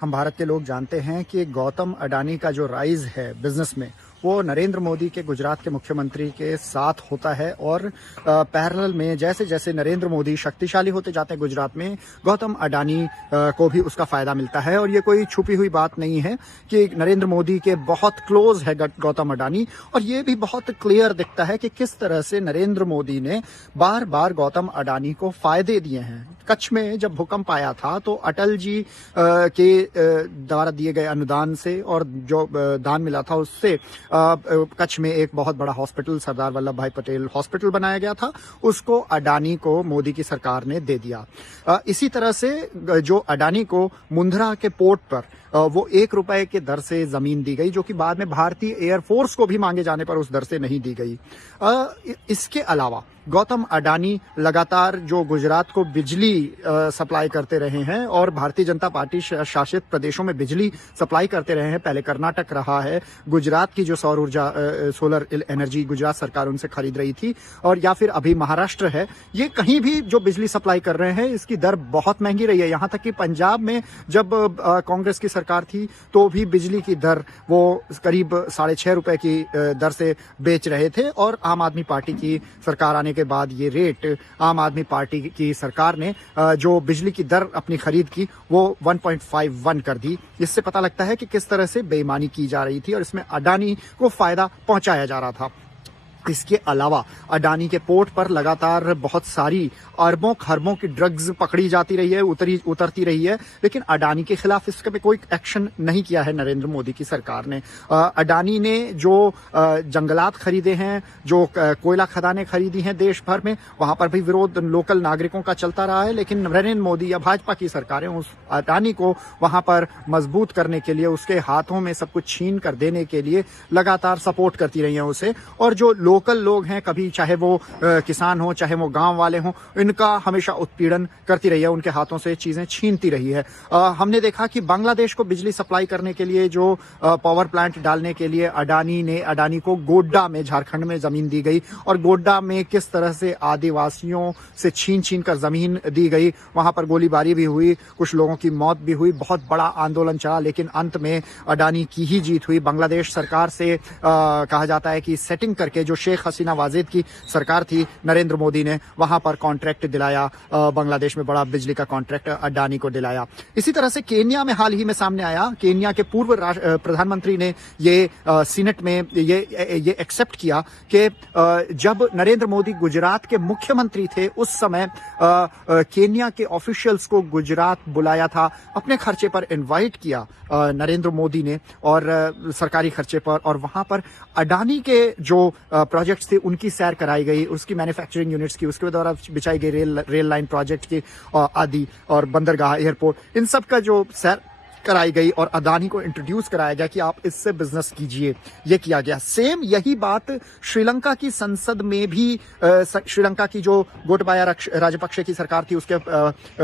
हम भारत के लोग जानते हैं कि गौतम अडानी का जो राइज है बिजनेस में, वो नरेंद्र मोदी के गुजरात के मुख्यमंत्री के साथ होता है। और पैरेलल में जैसे जैसे नरेंद्र मोदी शक्तिशाली होते जाते हैं गुजरात में, गौतम अडानी को भी उसका फायदा मिलता है। और ये कोई छुपी हुई बात नहीं है कि नरेंद्र मोदी के बहुत क्लोज है गौतम अडानी। और ये भी बहुत क्लियर दिखता है कि किस तरह से नरेंद्र मोदी ने बार बार गौतम अडानी को फायदे दिए हैं। कच्छ में जब भूकंप आया था तो अटल जी के द्वारा दिए गए अनुदान से और जो दान मिला था उससे कच्छ में एक बहुत बड़ा हॉस्पिटल, सरदार वल्लभ भाई पटेल हॉस्पिटल बनाया गया था। उसको अडानी को मोदी की सरकार ने दे दिया। इसी तरह से जो अडानी को मुंद्रा के पोर्ट पर वो 1 रुपए के दर से जमीन दी गई, जो कि बाद में भारतीय एयरफोर्स को भी मांगे जाने पर उस दर से नहीं दी गई। इसके अलावा गौतम अडानी लगातार जो गुजरात को बिजली सप्लाई करते रहे हैं और भारतीय जनता पार्टी शासित प्रदेशों में बिजली सप्लाई करते रहे हैं। पहले कर्नाटक रहा है, गुजरात की जो सौर ऊर्जा सोलर एनर्जी गुजरात सरकार उनसे खरीद रही थी, और या फिर अभी महाराष्ट्र है। ये कहीं भी जो बिजली सप्लाई कर रहे हैं इसकी दर बहुत महंगी रही है। यहां तक कि पंजाब में जब कांग्रेस की सरकार थी तो भी बिजली की दर वो करीब 6.5 रुपए की दर से बेच रहे थे। और आम आदमी पार्टी की सरकार आने के बाद ये रेट आम आदमी पार्टी की सरकार ने जो बिजली की दर अपनी खरीद की वो 1.51 कर दी। इससे पता लगता है कि किस तरह से बेईमानी की जा रही थी और इसमें अडानी को फायदा पहुंचाया जा रहा था। इसके अलावा अडानी के पोर्ट पर लगातार बहुत सारी अरबों खरबों की ड्रग्स पकड़ी जाती रही है, उतरती रही है, लेकिन अडानी के खिलाफ इसके पे कोई एक्शन नहीं किया है नरेंद्र मोदी की सरकार ने। अडानी ने जो जंगलात खरीदे हैं, जो कोयला खदानें खरीदी हैं देश भर में, वहां पर भी विरोध लोकल नागरिकों का चलता रहा है। लेकिन नरेंद्र मोदी या भाजपा की सरकारें उस अडानी को वहां पर मजबूत करने के लिए, उसके हाथों में सब कुछ छीन कर देने के लिए लगातार सपोर्ट करती रही है उसे। और जो लोकल लोग हैं, कभी चाहे वो किसान हो चाहे वो गांव वाले हों, इनका हमेशा उत्पीड़न करती रही है, उनके हाथों से चीजें छीनती रही है। हमने देखा कि बांग्लादेश को बिजली सप्लाई करने के लिए जो पावर प्लांट डालने के लिए अडानी को गोड्डा में, झारखंड में जमीन दी गई। और गोड्डा में किस तरह से आदिवासियों से छीन कर जमीन दी गई, वहां पर गोलीबारी भी हुई, कुछ लोगों की मौत भी हुई, बहुत बड़ा आंदोलन चला, लेकिन अंत में अडानी की ही जीत हुई। बांग्लादेश सरकार से कहा जाता है कि सेटिंग करके, जो शेख हसीना वाजेद की सरकार थी, नरेंद्र मोदी ने वहां पर कॉन्ट्रैक्ट दिलाया, बांग्लादेश में बड़ा बिजली का कॉन्ट्रैक्ट अडानी को दिलाया। इसी तरह से केन्या में हाल ही में सामने आया, केन्या के पूर्व प्रधानमंत्री ने ये सीनेट में ये एक्सेप्ट किया कि जब नरेंद्र मोदी गुजरात के मुख्यमंत्री थे उस समय केन्या के ऑफिशियल्स को गुजरात बुलाया था, अपने खर्चे पर इनवाइट किया नरेंद्र मोदी ने, और सरकारी खर्चे पर, और वहां पर अडानी के जो प्रोजेक्ट्स थे उनकी सैर कराई गई, उसकी मैन्युफैक्चरिंग यूनिट्स की, उसके द्वारा बिछाई गई रेल लाइन प्रोजेक्ट की आदि, और बंदरगाह, एयरपोर्ट, इन सब का जो सैर कराई गई और अडानी को इंट्रोड्यूस कराया गया कि आप इससे बिजनेस कीजिए, ये किया गया। सेम यही बात श्रीलंका की संसद में भी, श्रीलंका की जो गोटबाया राजपक्षे की सरकार थी उसके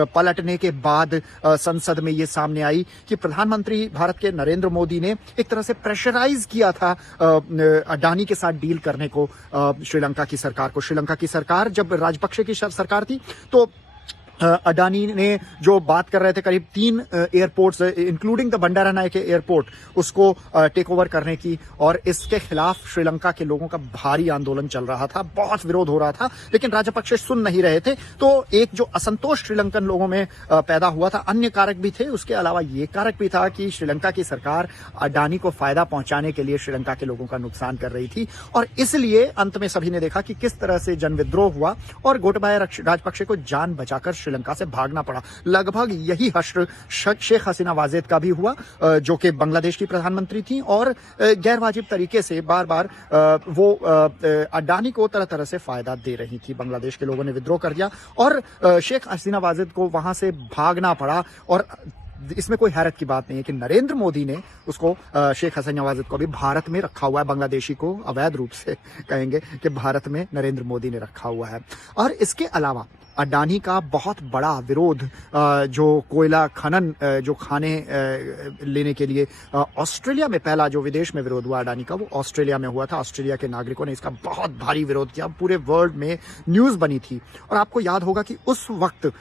पलटने के बाद संसद में ये सामने आई कि प्रधानमंत्री भारत के नरेंद्र मोदी ने एक तरह से प्रेशराइज किया था अडानी के साथ डील करने को श्रीलंका की सरकार को। श्रीलंका की सरकार जब राजपक्षे की सरकार थी तो अडानी ने जो बात कर रहे थे, करीब 3 एयरपोर्ट्स इंक्लूडिंग द बंडारानायके एयरपोर्ट, उसको टेक ओवर करने की, और इसके खिलाफ श्रीलंका के लोगों का भारी आंदोलन चल रहा था, बहुत विरोध हो रहा था, लेकिन राजपक्षे सुन नहीं रहे थे। तो एक जो असंतोष श्रीलंकन लोगों में पैदा हुआ था, अन्य कारक भी थे, उसके अलावा ये कारक भी था कि श्रीलंका की सरकार अडानी को फायदा पहुंचाने के लिए श्रीलंका के लोगों का नुकसान कर रही थी। और इसलिए अंत में सभी ने देखा कि किस तरह से जन विद्रोह हुआ और गोटबाया राजपक्षे को जान बचाकर श्रीलंका से भागना पड़ा। लगभग यही हश्र शेख हसीना वाजेद का भी हुआ, जो कि बांग्लादेश की प्रधानमंत्री थी, और गैर वाजिब तरीके से बार बार वो अडानी को तरह तरह से फायदा दे रही थी। बांग्लादेश के लोगों ने विद्रोह कर दिया और शेख हसीना वाजेद को वहां से भागना पड़ा। और इसमें कोई हैरत की बात नहीं है कि नरेंद्र मोदी ने उसको, शेख हसीना वाजेद को भी भारत में रखा हुआ है, बांग्लादेशी को अवैध रूप से कहेंगे कि भारत में नरेंद्र मोदी ने रखा हुआ है। और इसके अलावा अडानी का बहुत बड़ा विरोध जो कोयला खनन जो खाने लेने के लिए ऑस्ट्रेलिया में पहला जो विदेश में विरोध हुआ अडानी का, वो ऑस्ट्रेलिया में हुआ था। ऑस्ट्रेलिया के नागरिकों ने इसका बहुत भारी विरोध किया, पूरे वर्ल्ड में न्यूज़ बनी थी। और आपको याद होगा कि उस वक्त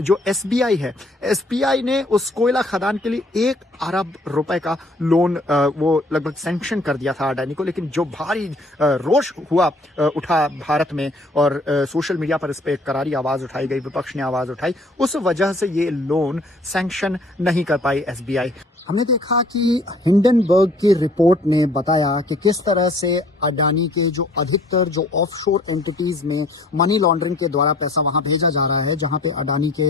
जो एसबीआई है, एसबीआई ने उस कोयला खदान के लिए 1 अरब रुपए का लोन वो लगभग सैंक्शन कर दिया था अडानी को। लेकिन जो भारी रोष उठा भारत में और सोशल मीडिया पर इस पर करारी आवाज उठाई गई, विपक्ष ने आवाज उठाई, उस वजह से ये लोन सैंक्शन नहीं कर पाई एसबीआई। हमने देखा कि हिंडनबर्ग की रिपोर्ट ने बताया कि किस तरह से अडानी के जो अधिकतर जो ऑफशोर एंटिटीज में मनी लॉन्ड्रिंग के द्वारा पैसा वहां भेजा जा रहा है, जहां पे अडानी के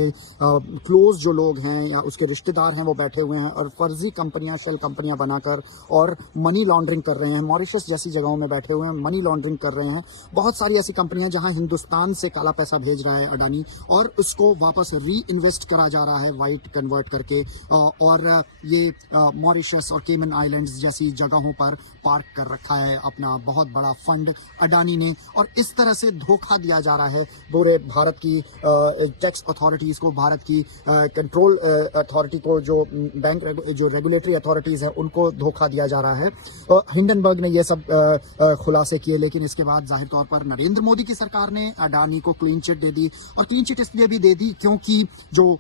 क्लोज जो लोग हैं या उसके रिश्तेदार हैं वो बैठे हुए हैं और फर्जी कंपनियां, शेल कंपनियां बनाकर और मनी लॉन्ड्रिंग कर रहे हैं। मॉरिशस जैसी जगहों में बैठे हुए हैं, मनी लॉन्ड्रिंग कर रहे हैं। बहुत सारी ऐसी कंपनियां जहां हिंदुस्तान से काला पैसा भेज रहा है अडानी और उसको वापस री इन्वेस्ट करा जा रहा है वाइट कन्वर्ट करके, और ये मॉरिशस और केमन आइलैंड्स जैसी जगहों पर पार्क कर रखा है अपना बहुत बड़ा फंड अडानी ने। और इस तरह से धोखा दिया जा रहा है पूरे भारत की टैक्स अथॉरिटीज को, भारत की कंट्रोल अथॉरिटी को, जो बैंक जो रेगुलेटरी अथॉरिटीज है उनको धोखा दिया जा रहा है। हिंडनबर्ग ने ये सब खुलासे किए, लेकिन इसके बाद जाहिर तौर पर नरेंद्र मोदी की सरकार ने अडानी को क्लीन चिट दे दी। और क्लीन चिट इसलिए भी दे दी क्योंकि जो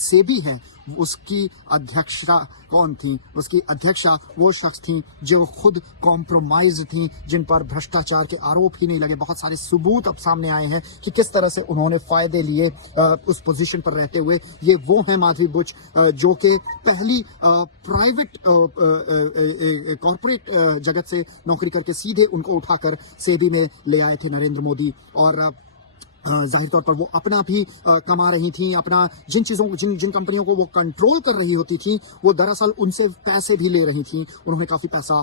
सेबी है उसकी अध्यक्षा कौन थी? उसकी अध्यक्षा वो शख्स थी जो खुद कॉम्प्रोमाइज थी, जिन पर भ्रष्टाचार के आरोप ही नहीं लगे। बहुत सारे सबूत अब सामने आए हैं कि किस तरह से उन्होंने फायदे लिए उस पोजीशन पर रहते हुए। ये वो है माधवी बुच जो कि पहली प्राइवेट कॉर्पोरेट जगत से नौकरी करके सीधे उनको उठाकर सेबी में ले आए थे नरेंद्र मोदी। और जाहिर तौर पर वो अपना भी कमा रही थी, अपना जिन कंपनियों को वो कंट्रोल कर रही होती थी वो दरअसल उनसे पैसे भी ले रही थी। उन्होंने काफ़ी पैसा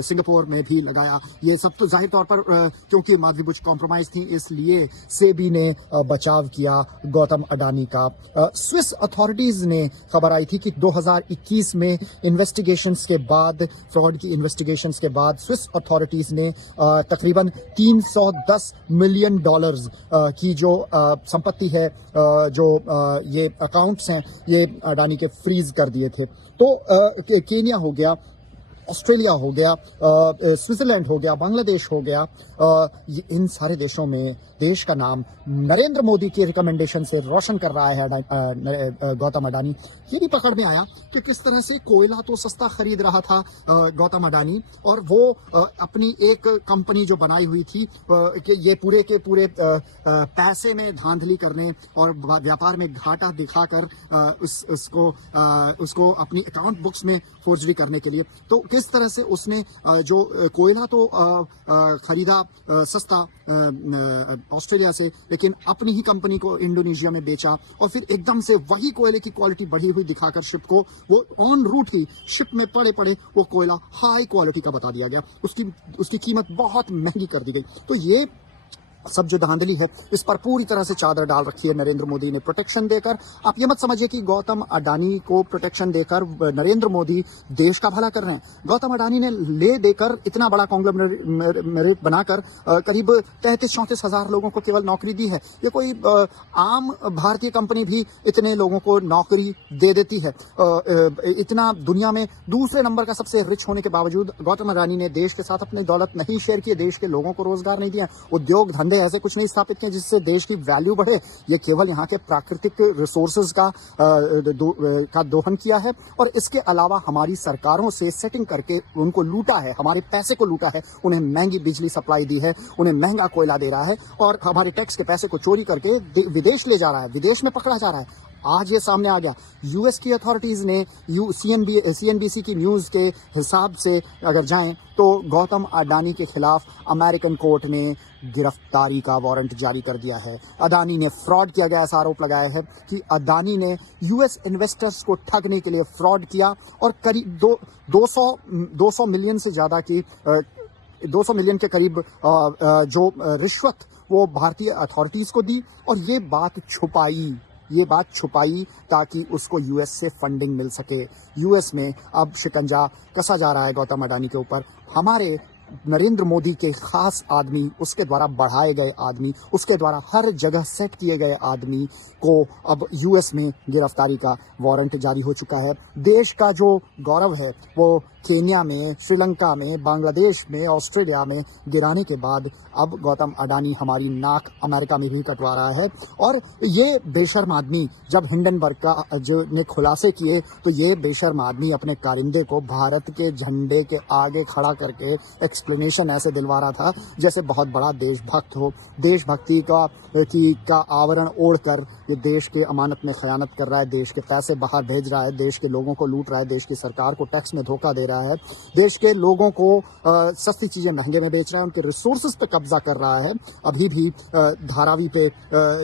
सिंगापुर में भी लगाया। ये सब तो जाहिर तौर पर क्योंकि माधवी बुच कॉम्प्रोमाइज थी, इसलिए सेबी ने बचाव किया गौतम अडानी का। स्विस अथॉरिटीज ने खबर आई थी कि 2021 में इन्वेस्टिगेशंस के बाद, फ्रॉड की इन्वेस्टिगेशंस के बाद स्विस अथॉरिटीज ने तकरीबन $310 मिलियन की जो संपत्ति है, जो ये अकाउंट्स हैं, ये अडानी के फ्रीज कर दिए थे। तो केन्या हो गया, ऑस्ट्रेलिया हो गया, स्विट्जरलैंड हो गया, बांग्लादेश हो गया, इन सारे देशों में देश का नाम नरेंद्र मोदी के रिकमेंडेशन से रोशन कर रहा है गौतम अडानी। ये भी पकड़ में आया कि किस तरह से कोयला तो सस्ता खरीद रहा था गौतम अडानी, और वो अपनी एक कंपनी जो बनाई हुई थी कि ये पूरे के पूरे पैसे में धांधली करने और व्यापार में घाटा दिखाकर उसको अपनी अकाउंट बुक्स में फोर्जरी करने के लिए, तो किस तरह से उसने जो कोयला तो खरीदा सस्ता ऑस्ट्रेलिया से, लेकिन अपनी ही कंपनी को इंडोनेशिया में बेचा, और फिर एकदम से वही कोयले की क्वालिटी बढ़ी हुई दिखाकर शिप को, वो ऑन रूट ही शिप में पड़े पड़े वो कोयला हाई क्वालिटी का बता दिया गया, उसकी कीमत बहुत महंगी कर दी गई। तो ये सब जो धांधली है इस पर पूरी तरह से चादर डाल रखी है नरेंद्र मोदी ने प्रोटेक्शन देकर। आप ये मत समझिए कि गौतम अडानी को प्रोटेक्शन देकर नरेंद्र मोदी देश का भला कर रहे हैं। गौतम अडानी ने ले देकर इतना बड़ा कॉन्ग्लोमरेट बनाकर करीब 33-34 हजार लोगों को केवल नौकरी दी है। ये कोई आम भारतीय कंपनी भी इतने लोगों को नौकरी दे देती है। इतना दुनिया में दूसरे नंबर का सबसे रिच होने के बावजूद गौतम अडानी ने देश के साथ अपनी दौलत नहीं शेयर की, देश के लोगों को रोजगार नहीं दिया, उद्योग धंधे ऐसे कुछ नहीं स्थापित किए जिससे देश की वैल्यू बढ़े। ये केवल यहाँ के प्राकृतिक रिसोर्सेज का दोहन किया है, और इसके अलावा हमारी सरकारों से सेटिंग करके उनको लूटा है, हमारे पैसे को लूटा है, उन्हें महंगी बिजली सप्लाई दी है, उन्हें महंगा कोयला दे रहा है, और हमारे टैक्स के पैसे को चोरी करके विदेश ले जा रहा है, विदेश में पकड़ा जा रहा है। आज ये सामने आ गया। यूएस की अथॉरिटीज ने सीएनबीसी की न्यूज के हिसाब से अगर जाएं तो गौतम अडानी के खिलाफ अमेरिकन कोर्ट ने गिरफ्तारी का वारंट जारी कर दिया है। अडानी ने फ्रॉड किया गया, ऐसा आरोप लगाया है कि अडानी ने यूएस इन्वेस्टर्स को ठगने के लिए फ्रॉड किया और करीब 200 मिलियन से ज्यादा की 200 मिलियन के करीब जो रिश्वत वो भारतीय अथॉरिटीज को दी, और ये बात छुपाई ताकि उसको यूएस से फंडिंग मिल सके। यूएस में अब शिकंजा कसा जा रहा है गौतम अडानी के ऊपर। हमारे नरेंद्र मोदी के खास आदमी, उसके द्वारा बढ़ाए गए आदमी, उसके द्वारा हर जगह सेट किए गए आदमी को अब यूएस में गिरफ्तारी का वारंट जारी हो चुका है। देश का जो गौरव है वो केन्या में, श्रीलंका में, बांग्लादेश में, ऑस्ट्रेलिया में गिराने के बाद अब गौतम अडानी हमारी नाक अमेरिका में भी कटवा रहा है। और ये बेशर्म आदमी जब हिंडनबर्ग का जो ने खुलासे किए तो ये बेशर्म आदमी अपने कारिंदे को भारत के झंडे के आगे खड़ा करके एक्सप्लेनेशन ऐसे दिलवा रहा था जैसे बहुत बड़ा देशभक्त हो। देशभक्ति का आवरण ओढ़कर ये देश के अमानत में खयानत कर रहा है, देश के पैसे बाहर भेज रहा है, देश के लोगों को लूट रहा है, देश की सरकार को टैक्स में धोखा दे रहा है, देश के लोगों को सस्ती चीजें महंगे में बेच रहा है, उनके रिसोर्सेज पे कब्जा कर रहा है। अभी भी धारावी पे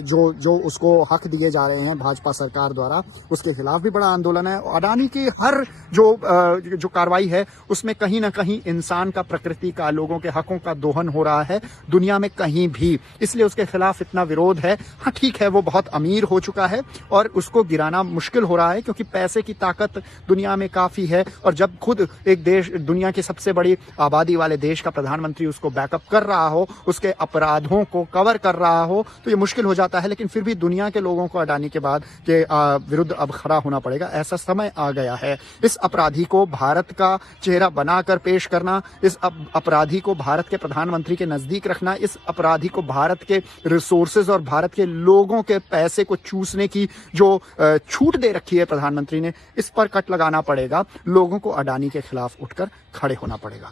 जो उसको हक दिए जा रहे हैं भाजपा सरकार द्वारा, उसके खिलाफ भी बड़ा आंदोलन है। अडानी की हर जो कार्रवाई है उसमें कहीं ना कहीं इंसान का, प्रकृति का, लोगों के हकों का दोहन हो रहा है दुनिया में कहीं भी, इसलिए उसके खिलाफ इतना विरोध है। हाँ ठीक है, वो बहुत अमीर हो चुका है और उसको गिराना मुश्किल हो रहा है क्योंकि पैसे की ताकत दुनिया में काफी है, और जब खुद एक देश, दुनिया की सबसे बड़ी आबादी वाले देश का प्रधानमंत्री उसको बैकअप कर रहा हो, उसके अपराधों को कवर कर रहा हो, तो ये मुश्किल हो जाता है। लेकिन फिर भी दुनिया के लोगों को अडानी के बाद के विरुद्ध अब खड़ा होना पड़ेगा, ऐसा समय आ गया है। इस अपराधी को भारत का चेहरा बनाकर पेश करना, इस अपराधी को भारत के प्रधानमंत्री के नजदीक रखना, इस अपराधी को भारत के रिसोर्सेज और भारत के लोगों के पैसे को चूसने की जो छूट दे रखी है प्रधानमंत्री ने, इस पर कट लगाना पड़ेगा। लोगों को अडानी के खिलाफ उठकर खड़े होना पड़ेगा।